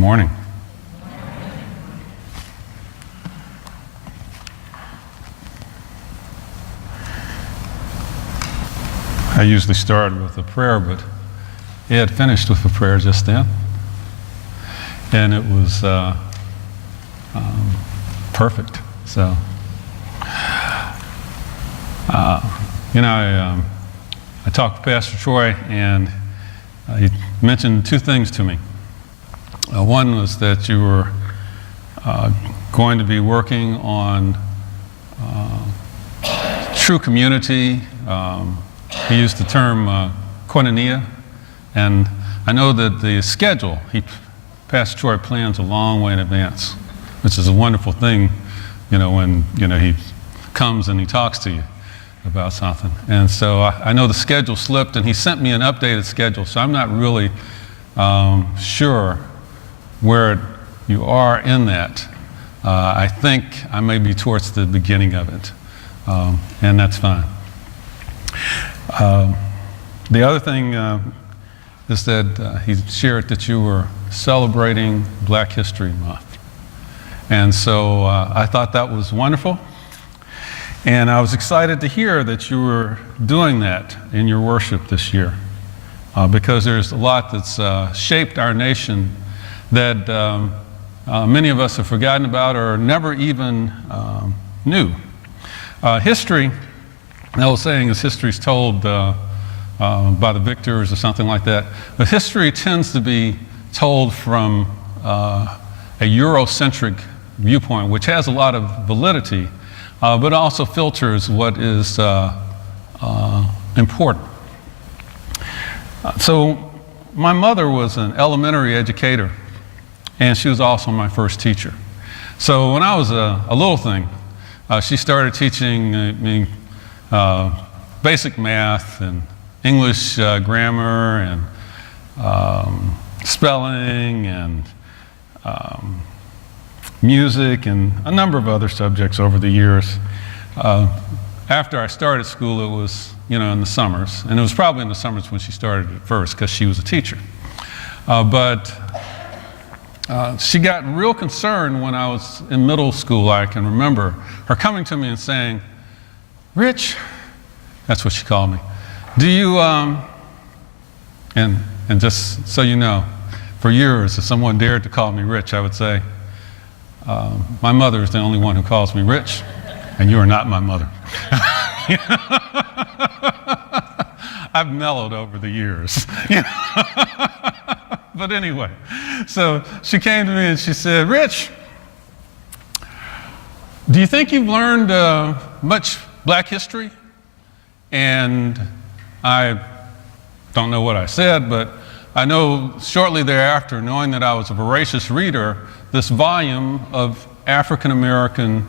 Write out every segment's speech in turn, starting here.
morning. I usually start with a prayer, but Ed finished with a prayer just then. And it was perfect. So, I talked to Pastor Troy, and he mentioned two things to me. One was that you were going to be working on true community. He used the term koinonia, and I know that the schedule, Pastor Troy plans a long way in advance, which is a wonderful thing, when, he comes and he talks to you about something. And so I know the schedule slipped, and he sent me an updated schedule, so I'm not really sure where you are in that. I think I may be towards the beginning of it, and that's fine. The other thing is that he shared that you were celebrating Black History Month. And so I thought that was wonderful. And I was excited to hear that you were doing that in your worship this year, because there's a lot that's shaped our nation that many of us have forgotten about or never even knew. History, the old saying is history's told by the victors or something like that, but history tends to be told from a Eurocentric viewpoint, which has a lot of validity, but also filters what is important. So my mother was an elementary educator, and she was also my first teacher. So when I was a little thing, she started teaching me basic math and English grammar and spelling and music and a number of other subjects over the years. After I started school, it was, in the summers, and it was probably in the summers when she started at first because she was a teacher. But she got real concerned when I was in middle school. I can remember her coming to me and saying, "Rich," that's what she called me, "do you," and just so you know, for years, if someone dared to call me Rich, I would say, "My mother is the only one who calls me Rich, and you are not my mother." I've mellowed over the years. But anyway, so she came to me and she said, "Rich, do you think you've learned much Black history?" And I don't know what I said, but I know shortly thereafter, knowing that I was a voracious reader, this volume of African American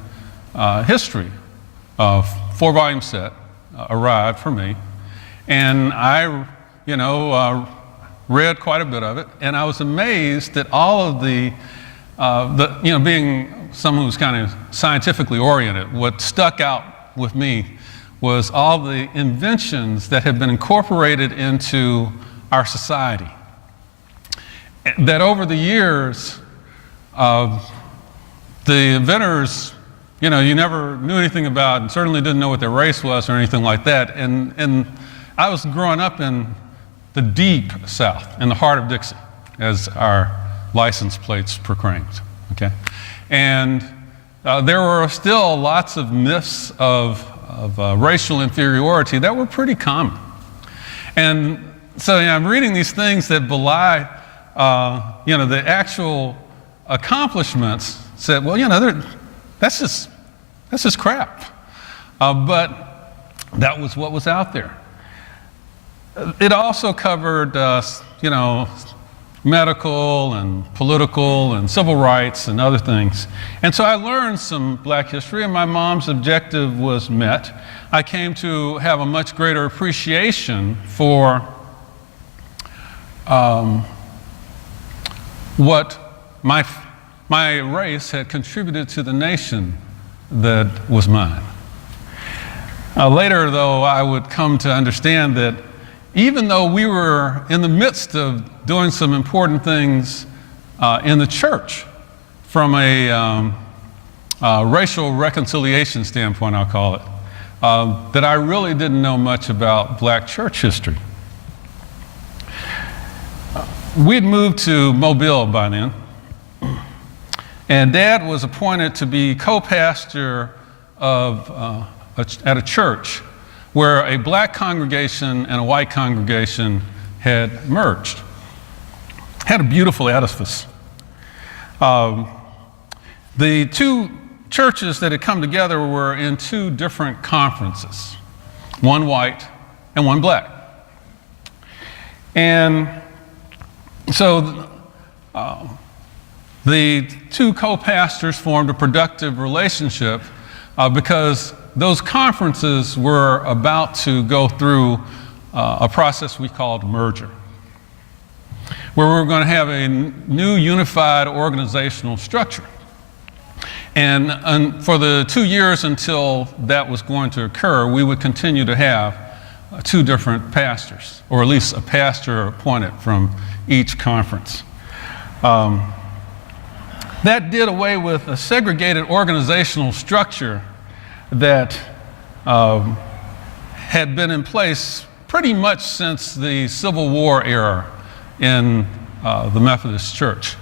history, 4-volume set, arrived for me. And I, read quite a bit of it, and I was amazed that all of the being someone who's kind of scientifically oriented, what stuck out with me was all the inventions that have been incorporated into our society. That over the years, the inventors, you never knew anything about, and certainly didn't know what their race was or anything like that. And I was growing up in the deep South, in the heart of Dixie, as our license plates proclaimed, okay? And there were still lots of myths of racial inferiority that were pretty common. And so I'm reading these things that belie, the actual accomplishments. Said, well, that's just crap. But that was what was out there. It also covered, medical and political and civil rights and other things. And so I learned some Black history, and my mom's objective was met. I came to have a much greater appreciation for what my race had contributed to the nation that was mine. Later, though, I would come to understand that even though we were in the midst of doing some important things in the church from a racial reconciliation standpoint, I'll call it, that I really didn't know much about black church history. We'd moved to Mobile by then, and Dad was appointed to be co-pastor of at a church where a black congregation and a white congregation had merged. Had a beautiful edifice. The two churches that had come together were in two different conferences, one white and one black. And so the two co-pastors formed a productive relationship because those conferences were about to go through a process we called merger, where we were going to have a new unified organizational structure. And for the 2 years until that was going to occur, we would continue to have two different pastors, or at least a pastor appointed from each conference. That did away with a segregated organizational structure that had been in place pretty much since the Civil War era in the Methodist Church.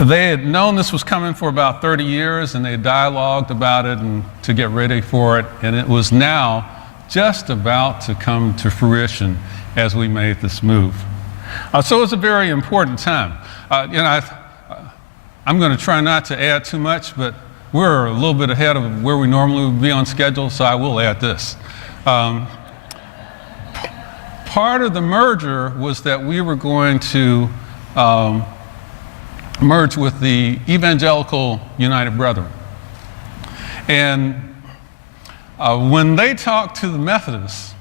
They had known this was coming for about 30 years, and they dialogued about it and to get ready for it, and it was now just about to come to fruition as we made this move. So it was a very important time. I'm going to try not to add too much, but we're a little bit ahead of where we normally would be on schedule, so I will add this. Part of the merger was that we were going to merge with the Evangelical United Brethren. And when they talked to the Methodists,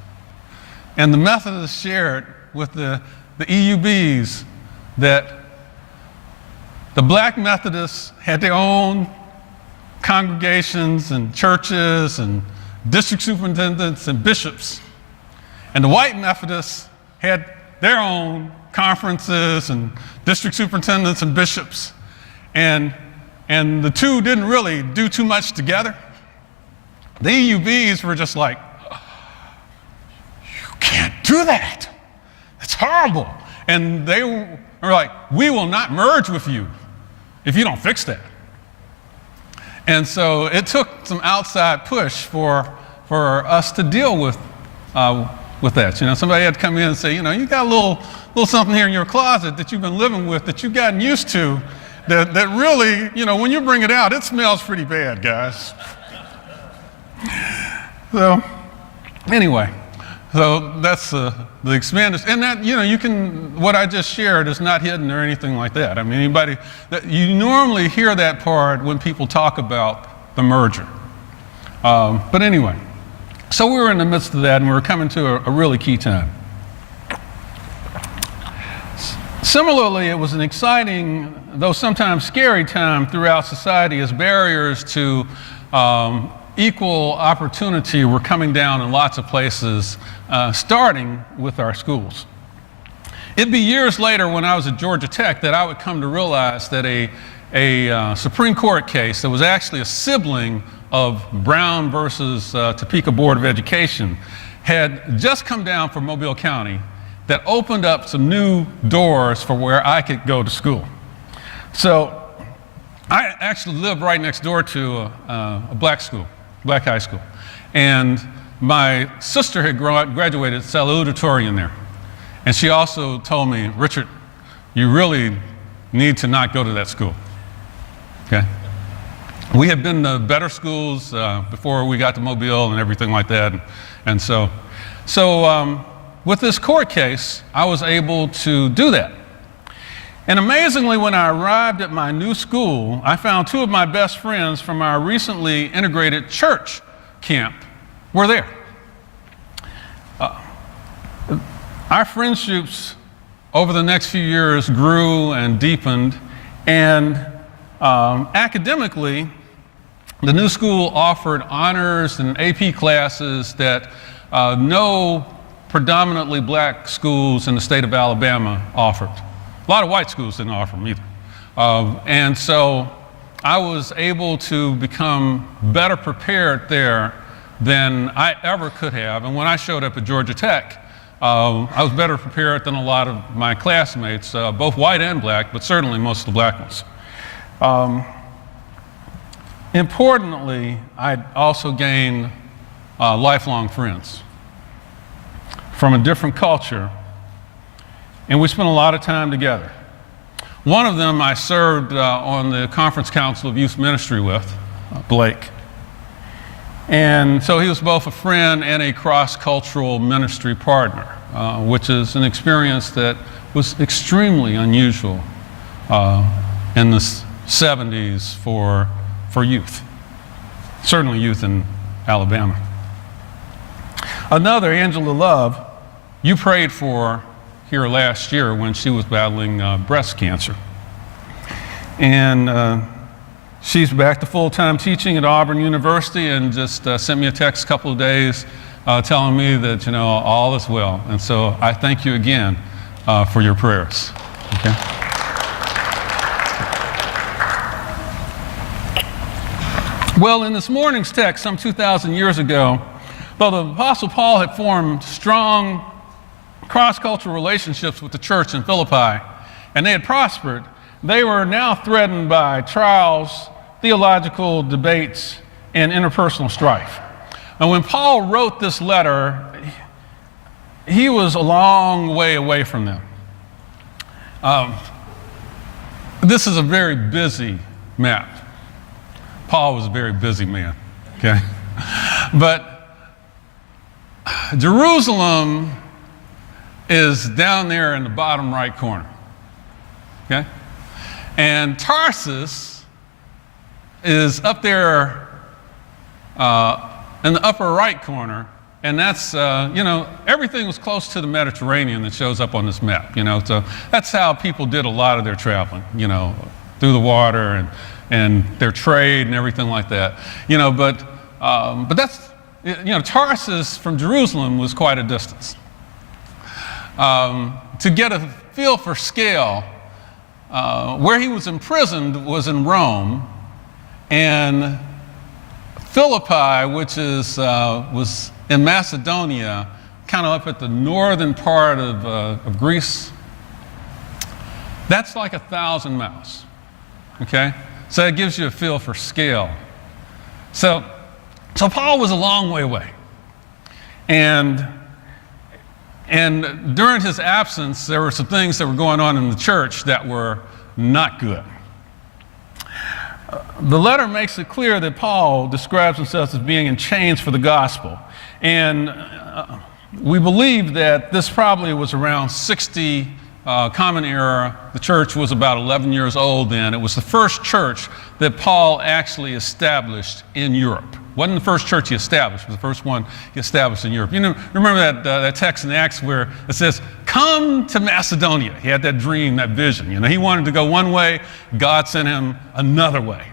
and the Methodists shared with the EUBs that the black Methodists had their own congregations and churches and district superintendents and bishops, and the white Methodists had their own conferences and district superintendents and bishops, and the two didn't really do too much together. The EUBs were just like, you can't do that. It's horrible. And they were like, we will not merge with you if you don't fix that. And so it took some outside push for us to deal with that. Somebody had to come in and say, you got a little something here in your closet that you've been living with, that you've gotten used to, that really, when you bring it out, it smells pretty bad, guys. So anyway, so that's the expanded, and that, what I just shared is not hidden or anything like that. I mean, you normally hear that part when people talk about the merger. But anyway, so we were in the midst of that, and we were coming to a really key time. Similarly, it was an exciting, though sometimes scary time throughout society as barriers to equal opportunity were coming down in lots of places, starting with our schools. It'd be years later when I was at Georgia Tech that I would come to realize that a Supreme Court case that was actually a sibling of Brown versus Topeka Board of Education had just come down for Mobile County that opened up some new doors for where I could go to school. So I actually lived right next door to a black high school. And my sister had graduated salutatorian there. And she also told me, Richard, you really need to not go to that school, okay? We had been to better schools before we got to Mobile and everything like that. And so with this court case, I was able to do that. And amazingly, when I arrived at my new school, I found two of my best friends from our recently integrated church camp were there. Our friendships over the next few years grew and deepened, and academically, the new school offered honors and AP classes that no predominantly black schools in the state of Alabama offered. A lot of white schools didn't offer them either. And so I was able to become better prepared there than I ever could have. And when I showed up at Georgia Tech, I was better prepared than a lot of my classmates, both white and black, but certainly most of the black ones. Importantly, I also gained lifelong friends from a different culture, and we spent a lot of time together. One of them I served on the Conference Council of Youth Ministry with, Blake. And so he was both a friend and a cross-cultural ministry partner, which is an experience that was extremely unusual in the 70s for youth, certainly youth in Alabama. Another, Angela Love, you prayed for here last year when she was battling breast cancer. And she's back to full-time teaching at Auburn University and just sent me a text a couple of days telling me that, you know, all is well. And so I thank you again for your prayers. Okay? Well, in this morning's text, some 2,000 years ago, though the Apostle Paul had formed strong cross-cultural relationships with the church in Philippi, and they had prospered, they were now threatened by trials, theological debates, and interpersonal strife. And when Paul wrote this letter, he was a long way away from them. This is a very busy map. Paul was a very busy man, okay? But Jerusalem is down there in the bottom right corner, okay? And Tarsus is up there in the upper right corner, and that's, you know, everything was close to the Mediterranean that shows up on this map, you know, so that's how people did a lot of their traveling, you know, through the water and their trade and everything like that, you know, but that's, you know, Tarsus from Jerusalem was quite a distance. To get a feel for scale, where he was imprisoned was in Rome, and Philippi, which is, was in Macedonia, kind of up at the northern part of Greece, that's like 1,000 miles, okay? So it gives you a feel for scale. So Paul was a long way away. And during his absence, there were some things that were going on in the church that were not good. The letter makes it clear that Paul describes himself as being in chains for the gospel. And we believe that this probably was around 60 Common Era. The church was about 11 years old then. It was the first church that Paul actually established in Europe. It wasn't the first church he established, it was the first one he established in Europe. You know, remember that text in Acts where it says, come to Macedonia. He had that dream, that vision. You know, he wanted to go one way, God sent him another way.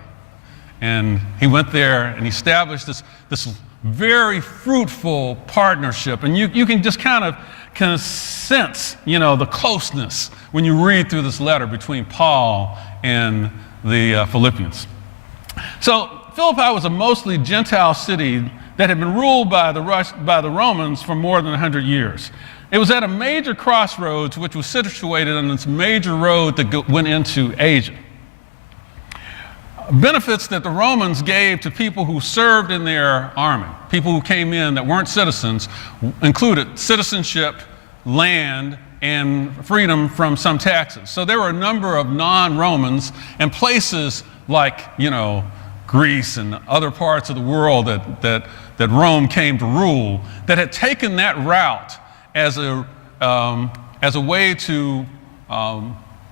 And he went there and he established this very fruitful partnership. And you can just kind of sense, you know, the closeness when you read through this letter between Paul and the Philippians. So Philippi was a mostly Gentile city that had been ruled by the Romans for more than 100 years. It was at a major crossroads, which was situated on this major road that went into Asia. Benefits that the Romans gave to people who served in their army, people who came in that weren't citizens, included citizenship, land, and freedom from some taxes. So there were a number of non-Romans and places like, you know, Greece and other parts of the world that Rome came to rule that had taken that route as a way to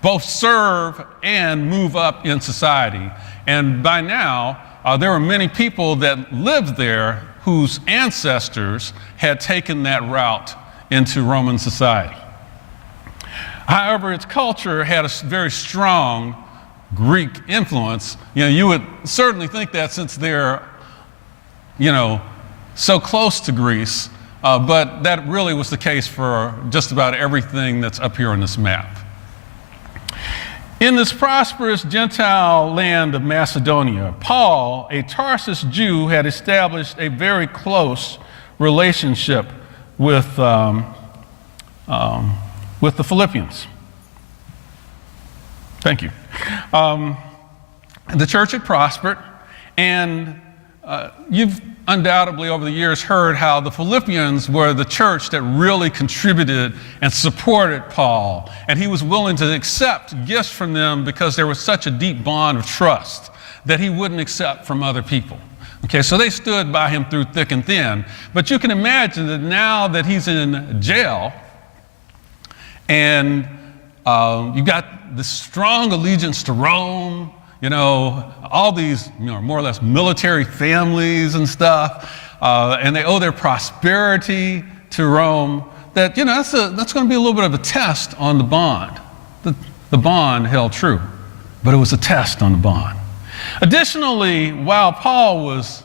both serve and move up in society. And by now, there were many people that lived there whose ancestors had taken that route into Roman society. However, its culture had a very strong Greek influence. You know, you would certainly think that since they're, you know, so close to Greece, but that really was the case for just about everything that's up here on this map. In this prosperous Gentile land of Macedonia, Paul, a Tarsus Jew, had established a very close relationship with the Philippians. Thank you. The church had prospered, and you've undoubtedly over the years heard how the Philippians were the church that really contributed and supported Paul, and he was willing to accept gifts from them because there was such a deep bond of trust that he wouldn't accept from other people. Okay, so they stood by him through thick and thin, but you can imagine that now that he's in jail and you've got this strong allegiance to Rome, all these, more or less military families and stuff, and they owe their prosperity to Rome, that, that's going to be a little bit of a test on the bond. The bond held true, but it was a test on the bond. Additionally, while Paul was,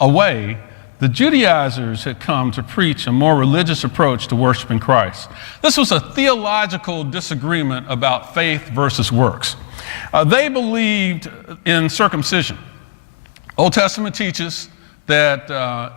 away, the Judaizers had come to preach a more religious approach to worshiping Christ. This was a theological disagreement about faith versus works. They believed in circumcision. Old Testament teaches that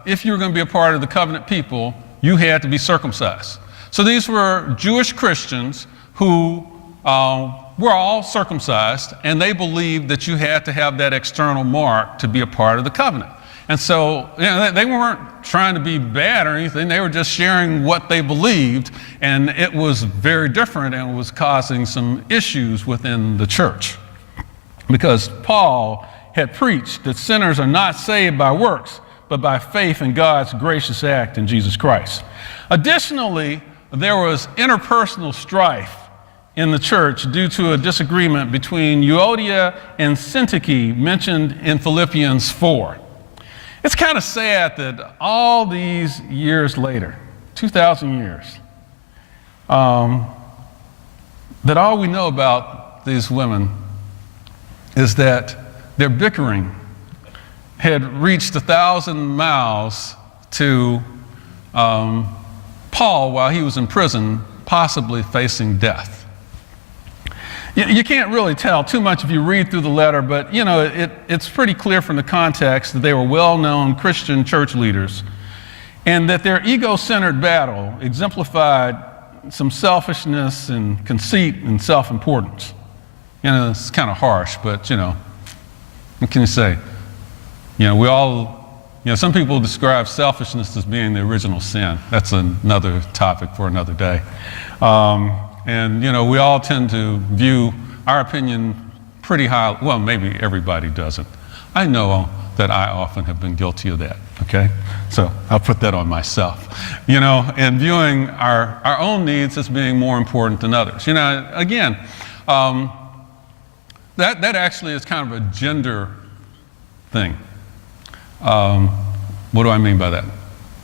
if you were going to be a part of the covenant people, you had to be circumcised. So these were Jewish Christians who were all circumcised, and they believed that you had to have that external mark to be a part of the covenant. And so, they weren't trying to be bad or anything. They were just sharing what they believed, and it was very different and was causing some issues within the church. Because Paul had preached that sinners are not saved by works, but by faith in God's gracious act in Jesus Christ. Additionally, there was interpersonal strife in the church due to a disagreement between Euodia and Syntyche mentioned in Philippians 4. It's kind of sad that all these years later, 2,000 years, that all we know about these women is that their bickering had reached 1,000 miles to Paul while he was in prison, possibly facing death. You can't really tell too much if you read through the letter, but it's pretty clear from the context that they were well-known Christian church leaders, and that their ego-centered battle exemplified some selfishness and conceit and self-importance. It's kind of harsh, but what can you say? We all, some people describe selfishness as being the original sin. That's another topic for another day. And we all tend to view our opinion pretty high. Well, maybe everybody doesn't. I know that I often have been guilty of that, okay? So I'll put that on myself, and viewing our own needs as being more important than others. Again, that actually is kind of a gender thing. What do I mean by that?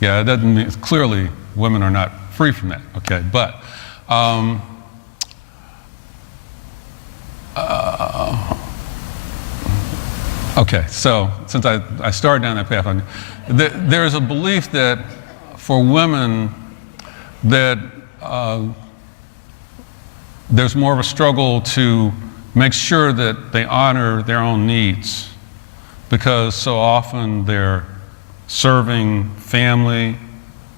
Yeah, it doesn't mean, clearly women are not free from that, okay? But okay, so since I started down that path, there's a belief that for women that there's more of a struggle to make sure that they honor their own needs, because so often they're serving family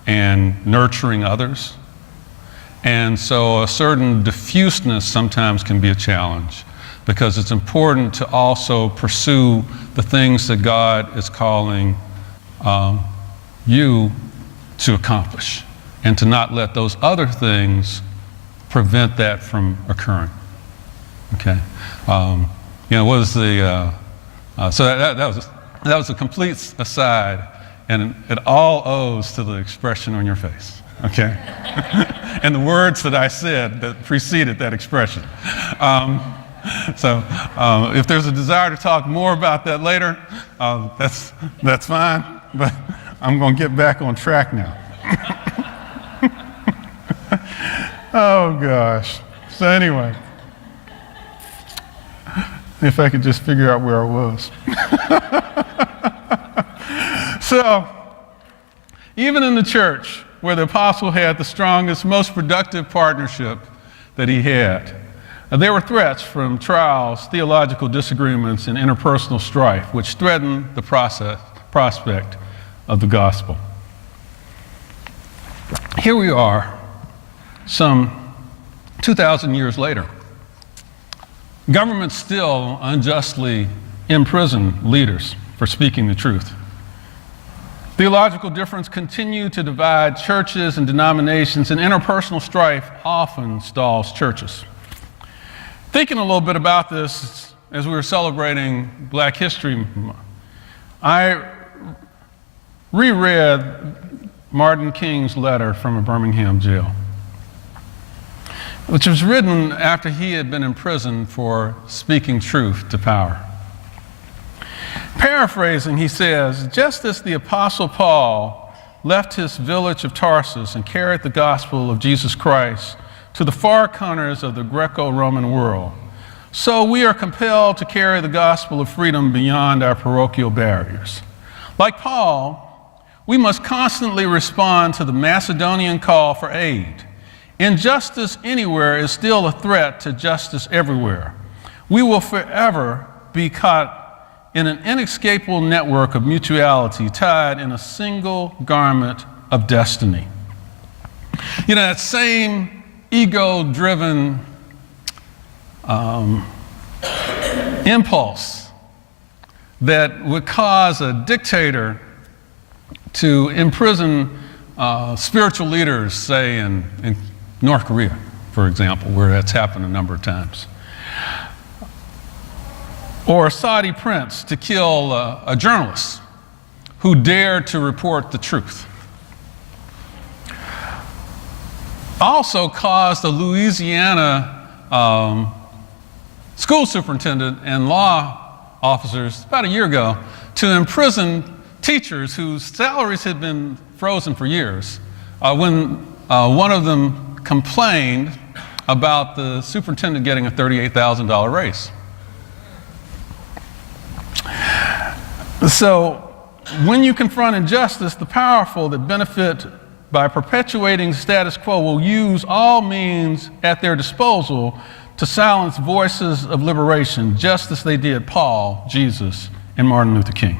and nurturing others. And so a certain diffuseness sometimes can be a challenge, because it's important to also pursue the things that God is calling you to accomplish, and to not let those other things prevent that from occurring. Okay, what was the? So that was a complete aside, and it all owes to the expression on your face. Okay, and the words that I said that preceded that expression. So if there's a desire to talk more about that later, that's fine. But I'm going to get back on track now. Oh gosh. So anyway, if I could just figure out where I was. So, even in the church where the apostle had the strongest, most productive partnership that he had, there were threats from trials, theological disagreements, and interpersonal strife, which threatened the prospect of the gospel. Here we are, some 2,000 years later. Governments still unjustly imprison leaders for speaking the truth. Theological differences continue to divide churches and denominations, and interpersonal strife often stalls churches. Thinking a little bit about this as we were celebrating Black History Month, I reread Martin King's letter from a Birmingham jail, which was written after he had been imprisoned for speaking truth to power. Paraphrasing, he says, just as the Apostle Paul left his village of Tarsus and carried the gospel of Jesus Christ to the far corners of the Greco-Roman world, so we are compelled to carry the gospel of freedom beyond our parochial barriers. Like Paul, we must constantly respond to the Macedonian call for aid. Injustice anywhere is still a threat to justice everywhere. We will forever be caught in an inescapable network of mutuality tied in a single garment of destiny. You know, that same ego-driven impulse that would cause a dictator to imprison spiritual leaders, say in North Korea, for example, where that's happened a number of times. Or a Saudi prince to kill a journalist who dared to report the truth. Also caused a Louisiana school superintendent and law officers about a year ago to imprison teachers whose salaries had been frozen for years when one of them complained about the superintendent getting a $38,000 raise. So when you confront injustice, the powerful that benefit by perpetuating status quo will use all means at their disposal to silence voices of liberation, just as they did Paul, Jesus, and Martin Luther King.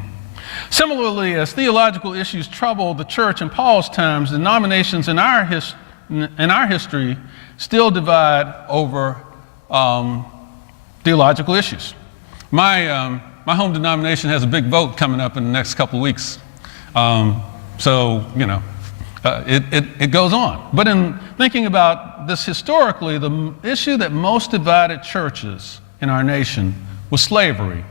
Similarly, as theological issues troubled the church in Paul's times, denominations in our history still divide over theological issues. My home denomination has a big vote coming up in the next couple of weeks. So, you know, it goes on. But in thinking about this historically, the issue that most divided churches in our nation was slavery.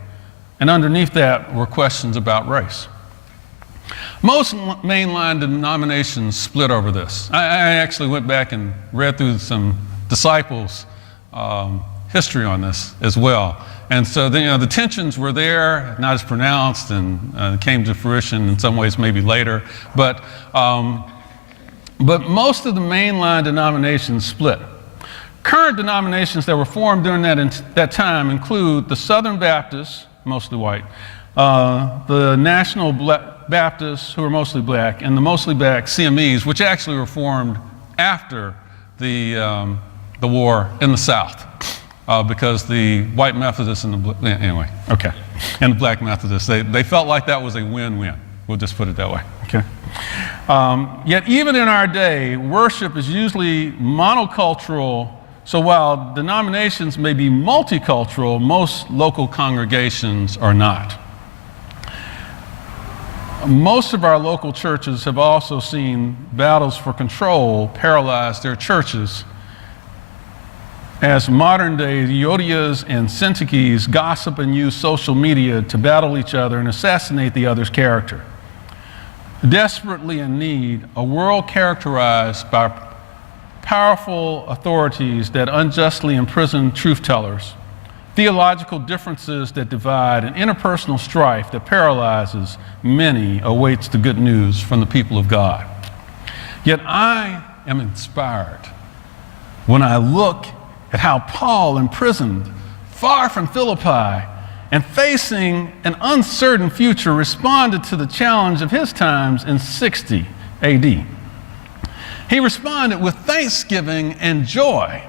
And underneath that were questions about race. Most mainline denominations split over this. I actually went back and read through some disciples' history on this as well. And so the tensions were there, not as pronounced, and came to fruition in some ways maybe later. But most of the mainline denominations split. Current denominations that were formed during that time include the Southern Baptists, mostly white, the National Baptists, who are mostly black, and the mostly black CMEs, which actually were formed after the war in the South. Because the white Methodists and the and the black Methodists, they felt like that was a win-win. We'll just put it that way. Okay. Yet even in our day, worship is usually monocultural. So while denominations may be multicultural, most local congregations are not. Most of our local churches have also seen battles for control paralyze their churches, as modern-day Euodias and Syntyches gossip and use social media to battle each other and assassinate the other's character. Desperately in need, a world characterized by powerful authorities that unjustly imprison truth-tellers, theological differences that divide, and interpersonal strife that paralyzes many awaits the good news from the people of God. Yet I am inspired when I look at how Paul, imprisoned far from Philippi and facing an uncertain future, responded to the challenge of his times in 60 AD. He responded with thanksgiving and joy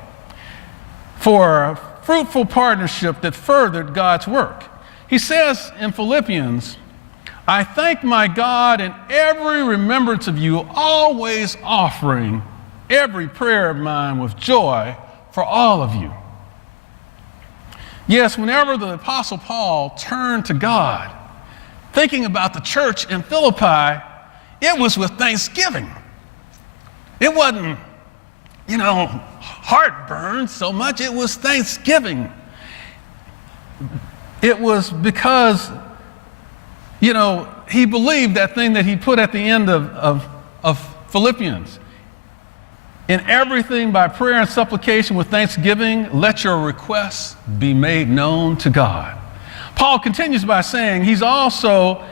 for a fruitful partnership that furthered God's work. He says in Philippians, I thank my God in every remembrance of you, always offering every prayer of mine with joy for all of you. Yes, whenever the Apostle Paul turned to God, thinking about the church in Philippi, it was with thanksgiving. It wasn't, heartburn so much. It was thanksgiving. It was because, he believed that thing that he put at the end of Philippians. In everything by prayer and supplication with thanksgiving, let your requests be made known to God. Paul continues by saying he's also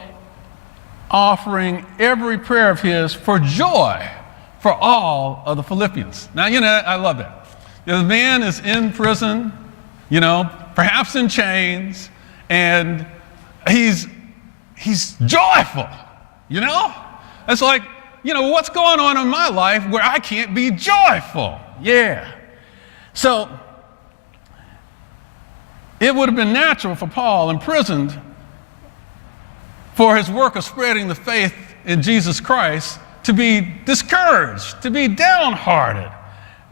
offering every prayer of his for joy for all of the Philippians. Now, I love that. The man is in prison, perhaps in chains, and he's joyful, It's like, what's going on in my life where I can't be joyful? Yeah. So it would have been natural for Paul, imprisoned for his work of spreading the faith in Jesus Christ, to be discouraged, to be downhearted.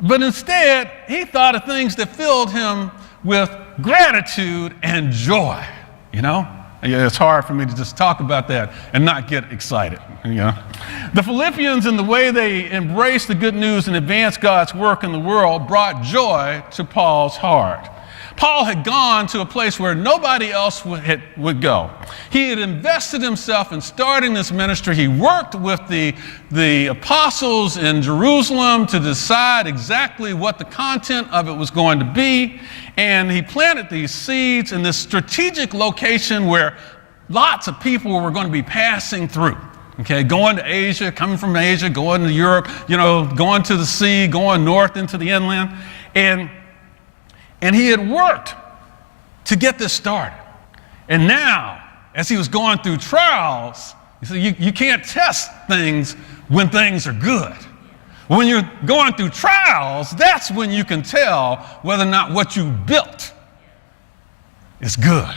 But instead, he thought of things that filled him with gratitude and joy, It's hard for me to just talk about that and not get excited, The Philippians, in the way they embraced the good news and advanced God's work in the world, brought joy to Paul's heart. Paul had gone to a place where nobody else would go. He had invested himself in starting this ministry. He worked with the apostles in Jerusalem to decide exactly what the content of it was going to be. And he planted these seeds in this strategic location where lots of people were going to be passing through. Going to Asia, coming from Asia, going to Europe, going to the sea, going north into the inland. And he had worked to get this started. And now, as he was going through trials, you can't test things when things are good. When you're going through trials, that's when you can tell whether or not what you built is good.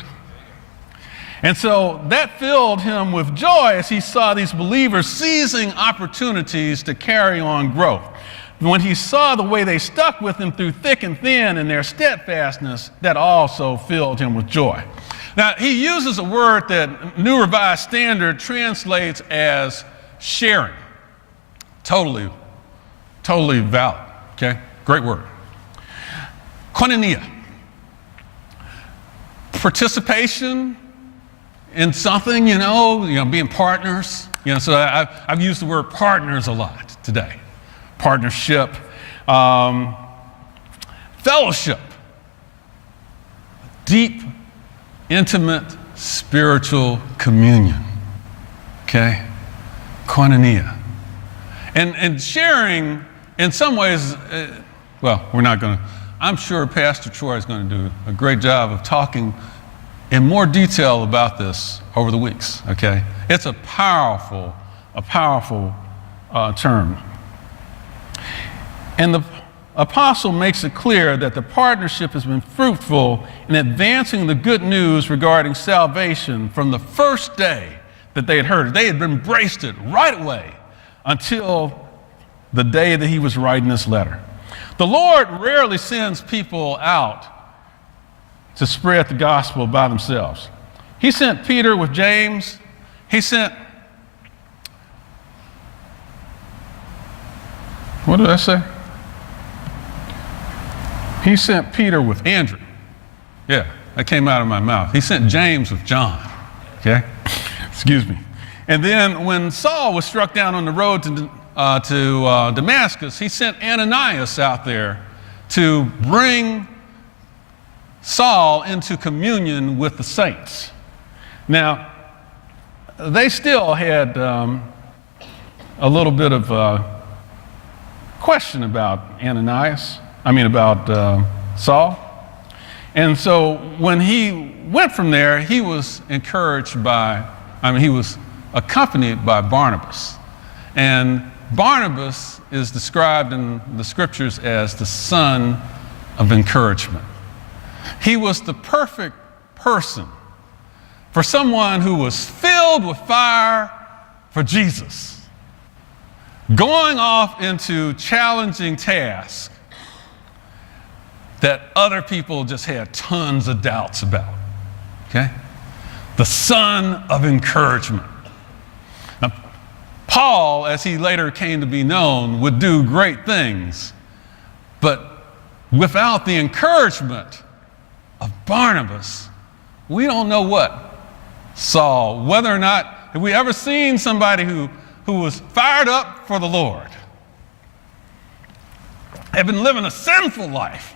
And so that filled him with joy as he saw these believers seizing opportunities to carry on growth. When he saw the way they stuck with him through thick and thin and their steadfastness, that also filled him with joy. Now, he uses a word that New Revised Standard translates as sharing. Totally valid, Great word. Koinonia. Participation in something, being partners. So I've used the word partners a lot today. Partnership, fellowship, deep, intimate, spiritual communion, koinonia. And sharing, in some ways, I'm sure Pastor Troy is going to do a great job of talking in more detail about this over the weeks, It's a powerful term. And the apostle makes it clear that the partnership has been fruitful in advancing the good news regarding salvation from the first day that they had heard it. They had embraced it right away until the day that he was writing this letter. The Lord rarely sends people out to spread the gospel by themselves. He sent Peter with James. What did I say? He sent Peter with Andrew. Yeah, that came out of my mouth. He sent James with John. Excuse me. And then when Saul was struck down on the road to Damascus, he sent Ananias out there to bring Saul into communion with the saints. Now, they still had a little bit of question about Saul. And so when he went from there, he was he was accompanied by Barnabas. And Barnabas is described in the scriptures as the son of encouragement. He was the perfect person for someone who was filled with fire for Jesus, going off into challenging tasks that other people just had tons of doubts about. Okay? The son of encouragement. Now, Paul, as he later came to be known, would do great things, but without the encouragement of Barnabas, we don't know what Saul, whether or not, have we ever seen somebody who was fired up for the Lord, had been living a sinful life,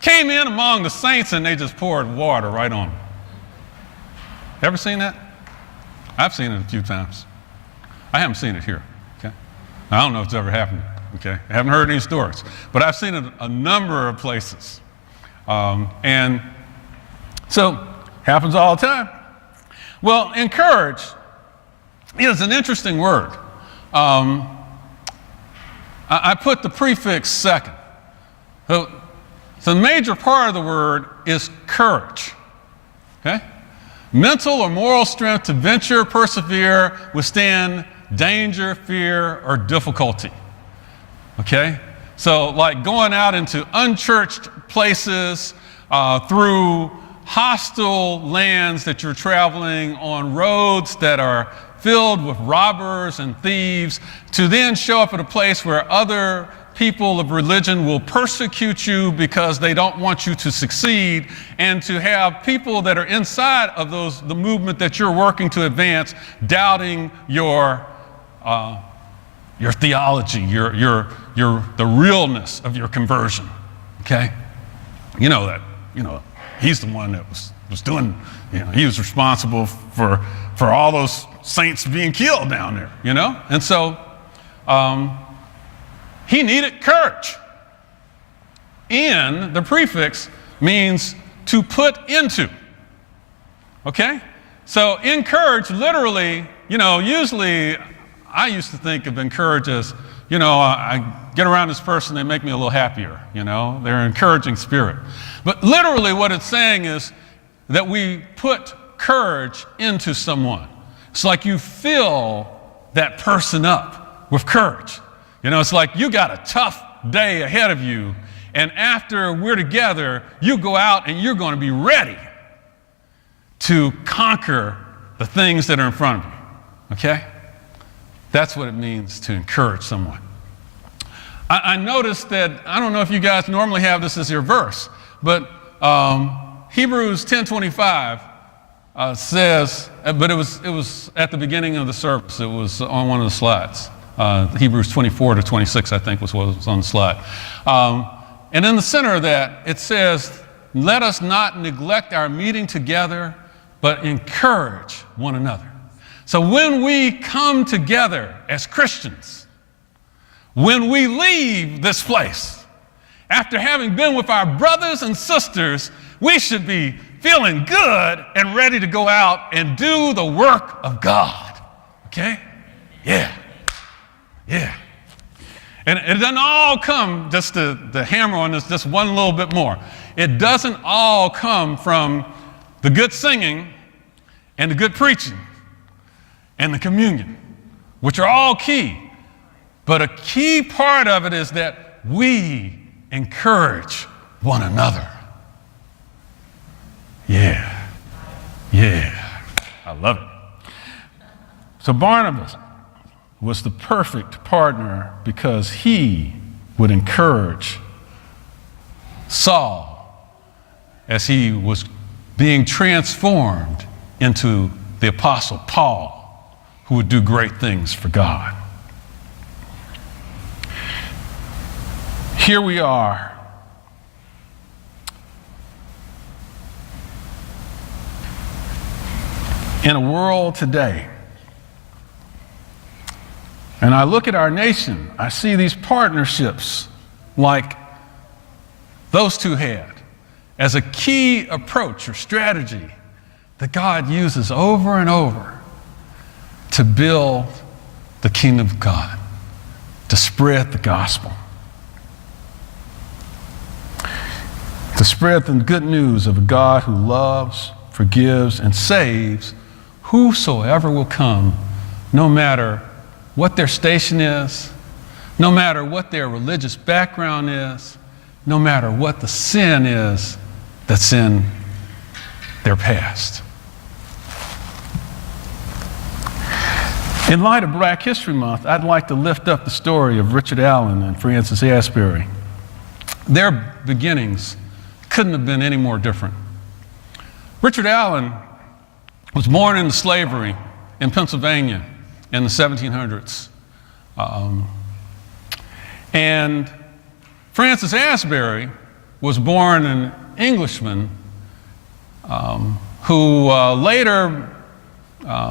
came in among the saints and they just poured water right on them? Ever seen that? I've seen it a few times. I haven't seen it here, okay? I don't know if it's ever happened, okay? I haven't heard any stories, but I've seen it a number of places. And so, happens all the time. Well, encourage is an interesting word. I put the prefix second. So the major part of the word is courage, okay? Mental or moral strength to venture, persevere, withstand danger, fear, or difficulty, okay? So like going out into unchurched places, through hostile lands that you're traveling, on roads that are filled with robbers and thieves, to then show up at a place where other people of religion will persecute you because they don't want you to succeed, and to have people that are inside of the movement that you're working to advance doubting your theology, the realness of your conversion. Okay, he's the one that was doing. He was responsible for all those saints being killed down there. And so. He needed courage. In, the prefix, means to put into. Okay? So encourage, literally, usually I used to think of encourage as, I get around this person, they make me a little happier. They're an encouraging spirit. But literally what it's saying is that we put courage into someone. It's like you fill that person up with courage. It's like you got a tough day ahead of you, and after we're together, you go out and you're going to be ready to conquer the things that are in front of you, okay? That's what it means to encourage someone. I noticed that, I don't know if you guys normally have this as your verse, but Hebrews 10:25 says, but it was at the beginning of the service. It was on one of the slides. Hebrews 24-26, I think, was what was on the slide. And in the center of that, it says, let us not neglect our meeting together, but encourage one another. So when we come together as Christians, when we leave this place, after having been with our brothers and sisters, we should be feeling good and ready to go out and do the work of God. Okay? Yeah. Yeah. And it doesn't all come, just to hammer on this just one little bit more, it doesn't all come from the good singing and the good preaching and the communion, which are all key. But a key part of it is that we encourage one another. Yeah. I love it. So Barnabas was the perfect partner because he would encourage Saul as he was being transformed into the Apostle Paul, who would do great things for God. Here we are. In a world today, and I look at our nation, I see these partnerships like those two had as a key approach or strategy that God uses over and over to build the kingdom of God, to spread the gospel, to spread the good news of a God who loves, forgives, and saves whosoever will come, no matter what their station is, no matter what their religious background is, no matter what the sin is that's in their past. In light of Black History Month, I'd like to lift up the story of Richard Allen and Francis Asbury. Their beginnings couldn't have been any more different. Richard Allen was born into slavery in Pennsylvania in the 1700s. And Francis Asbury was born an Englishman who later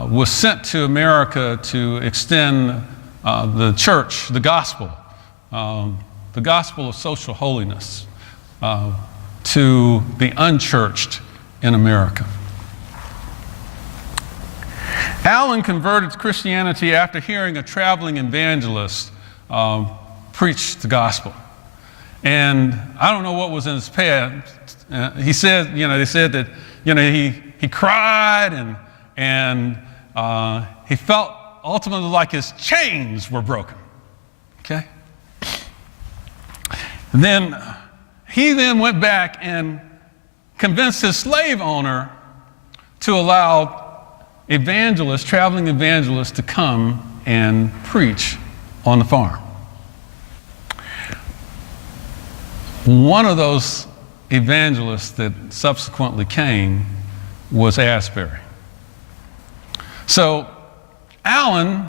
was sent to America to extend the church, the gospel of social holiness to the unchurched in America. Allen converted to Christianity after hearing a traveling evangelist preach the gospel. And I don't know what was in his past. He said, they said that, he cried and he felt ultimately like his chains were broken. Okay? And then he went back and convinced his slave owner to allow traveling evangelists to come and preach on the farm. One of those evangelists that subsequently came was Asbury. So Allen